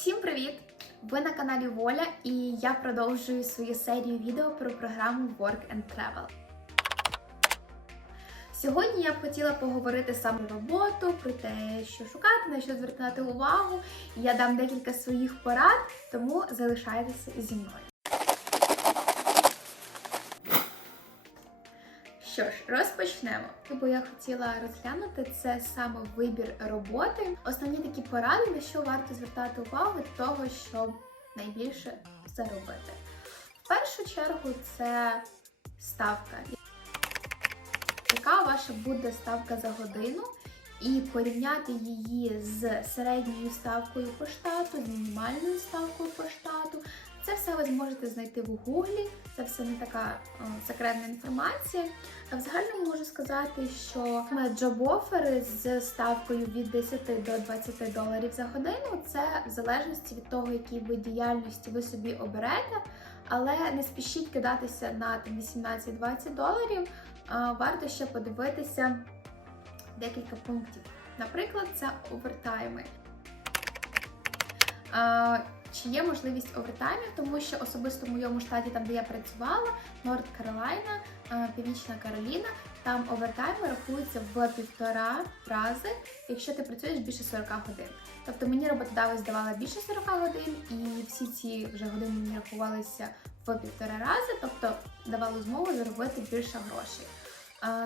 Всім привіт! Ви на каналі Воля і я продовжую свою серію відео про програму Work and Travel. Сьогодні я б хотіла поговорити саме про роботу, про те, що шукати, на що звертати увагу. Я дам декілька своїх порад, тому залишайтеся зі мною. Що ж, розпочнемо. Бо я хотіла розглянути це саме вибір роботи. Основні такі поради, на що варто звертати увагу для того, щоб найбільше заробити. В першу чергу це ставка. Яка ваша буде ставка за годину? І порівняти її з середньою ставкою по штату, з мінімальною ставкою по штату. Це все ви зможете знайти в гуглі, це все не така о, секретна інформація. А взагалі можу сказати, що джоб-офери з ставкою від 10 до 20 доларів за годину це в залежності від того, який вид діяльності ви собі оберете. Але не спішіть кидатися на 18-20 доларів. Варто ще подивитися декілька пунктів. Наприклад, це овертайми. Чи є можливість овертаймів, тому що особисто в моєму штаті, там де я працювала, Норд Каролайна, Північна Кароліна, там овертайми рахуються в півтора рази, якщо ти працюєш більше 40 годин. Тобто мені роботодавець давала більше 40 годин, і всі ці вже години мені рахувалися в півтора рази, тобто давало змогу заробити більше грошей.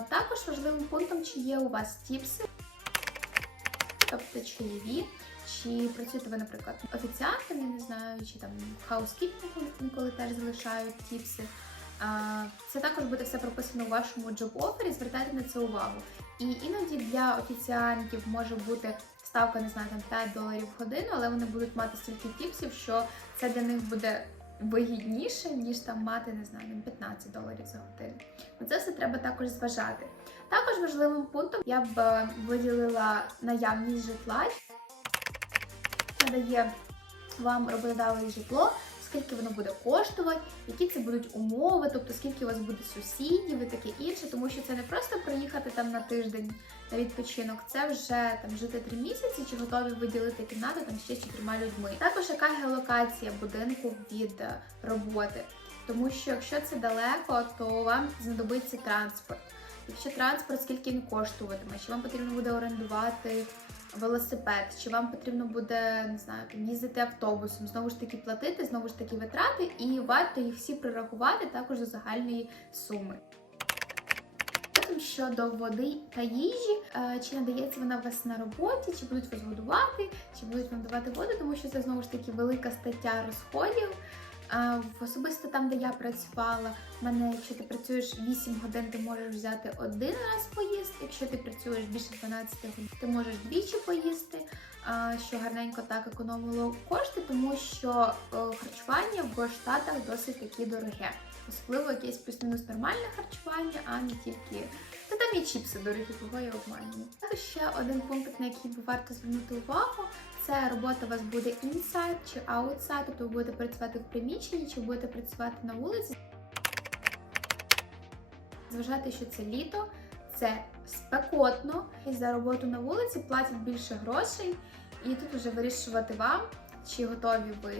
Також важливим пунктом, чи є у вас тіпси, тобто чайові. Чи працюєте ви, наприклад, офіціантом, я не знаю, чи там хаускіпінгом інколи теж залишають тіпси. Це також буде все прописано у вашому джоб-офері, звертайте на це увагу. І іноді для офіціантів може бути ставка, не знаю, там 5 доларів в годину, але вони будуть мати стільки тіпсів, що це для них буде вигідніше, ніж там мати, не знаю, 15 доларів за годину. На це все треба також зважати. Також важливим пунктом я б е, виділила наявність житла надає вам роботодавець житло, скільки воно буде коштувати, які це будуть умови, тобто скільки у вас буде сусідів і таке інше, тому що це не просто приїхати там на тиждень на відпочинок, це вже там жити три місяці, чи готові виділити кімнату там ще з чотирма людьми. Також яка геолокація будинку від е, роботи, тому що якщо це далеко, то вам знадобиться транспорт. Якщо транспорт, скільки він коштуватиме, чи вам потрібно буде орендувати велосипед, чи вам потрібно буде не знаю, їздити автобусом, знову ж таки платити, знову ж таки витрати, і варто їх всі прорахувати також до загальної суми. Щодо води та їжі, е, чи надається вона у вас на роботі, чи будуть вас годувати, чи будуть вам давати воду, тому що це знову ж таки велика стаття розходів. А, Особисто там, де я працювала, в мене, якщо ти працюєш 8 годин, ти можеш взяти один раз поїсти. Якщо ти працюєш більше 12 годин, ти можеш двічі поїсти, що гарненько так економило кошти, тому що харчування в Штатах досить таки дороге. Особливо якесь плюс-мінус нормальне харчування, а не тільки. Та там і чіпси дорогі, кого я обманюю. Ще один пункт, на який би варто звернути увагу, це робота у вас буде inside чи outside, тобто ви будете працювати в приміщенні, чи будете працювати на вулиці. Зважайте, що це літо, це спекотно, і за роботу на вулиці платять більше грошей, і тут вже вирішувати вам, чи готові ви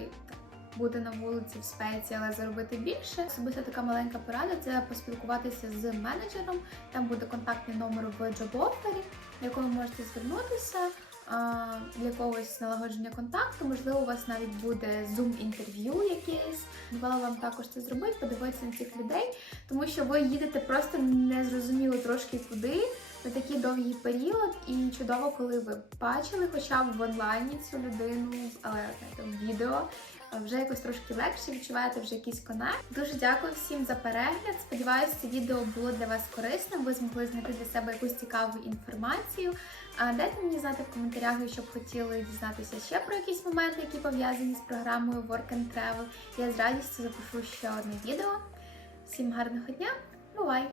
бути на вулиці в спеці, але заробити більше. Особисто така маленька порада це поспілкуватися з менеджером. Там буде контактний номер в джоб-офері, на якого можете звернутися для якогось налагодження контакту. Можливо, у вас навіть буде зум-інтерв'ю якесь. Бувало вам також це зробити, подивитися на цих людей, тому що ви їдете просто незрозуміло трошки куди. На такий довгий період, і чудово, коли ви бачили хоча б в онлайні цю людину, але в відео вже якось трошки легше відчуваєте вже якийсь конект. Дуже дякую всім за перегляд. Сподіваюся, це відео було для вас корисним. Ви змогли знайти для себе якусь цікаву інформацію. Дайте мені знати в коментарях, якщо б хотіли дізнатися ще про якісь моменти, які пов'язані з програмою Work and Travel. Я з радістю запишу ще одне відео. Всім гарного дня, бувай!